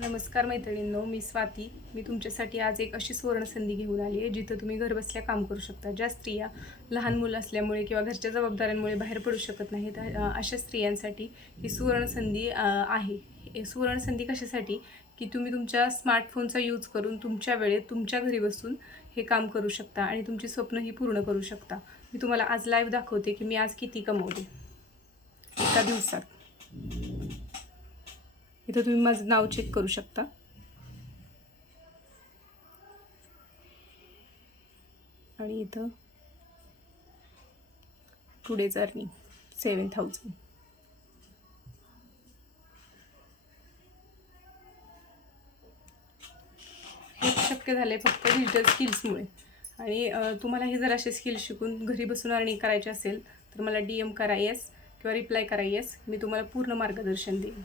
नमस्कार मैत्रिणींनो, मी स्वाती. मी तुमच्यासाठी आज एक अशी सुवर्णसंधी घेऊन आली आहे जिथं तुम्ही घरबसल्या काम करू शकता. ज्या स्त्रिया लहान मुलं असल्यामुळे किंवा घरच्या जबाबदाऱ्यांमुळे बाहेर पडू शकत नाहीत, अशा स्त्रियांसाठी ही सुवर्णसंधी आहे. ही सुवर्णसंधी कशासाठी की तुम्ही तुमच्या स्मार्टफोनचा यूज करून तुमच्या वेळेत तुमच्या घरी बसून हे काम करू शकता आणि तुमची स्वप्नही पूर्ण करू शकता. मी तुम्हाला आज लाईव्ह दाखवते की मी आज किती कमवले एका दिवसात. इथं तुम्ही माझं नाव चेक करू शकता. आणि इथं टुडेज अर्निंग 7,000. हे शक्य झाले फक्त डिजिटल स्किल्समुळे. आणि तुम्हाला हे जर असे स्किल्स शिकून घरी बसून अर्निंग करायचे असेल तर मला DM करा येस किंवा रिप्लाय करा येस. मी तुम्हाला पूर्ण मार्गदर्शन देईन.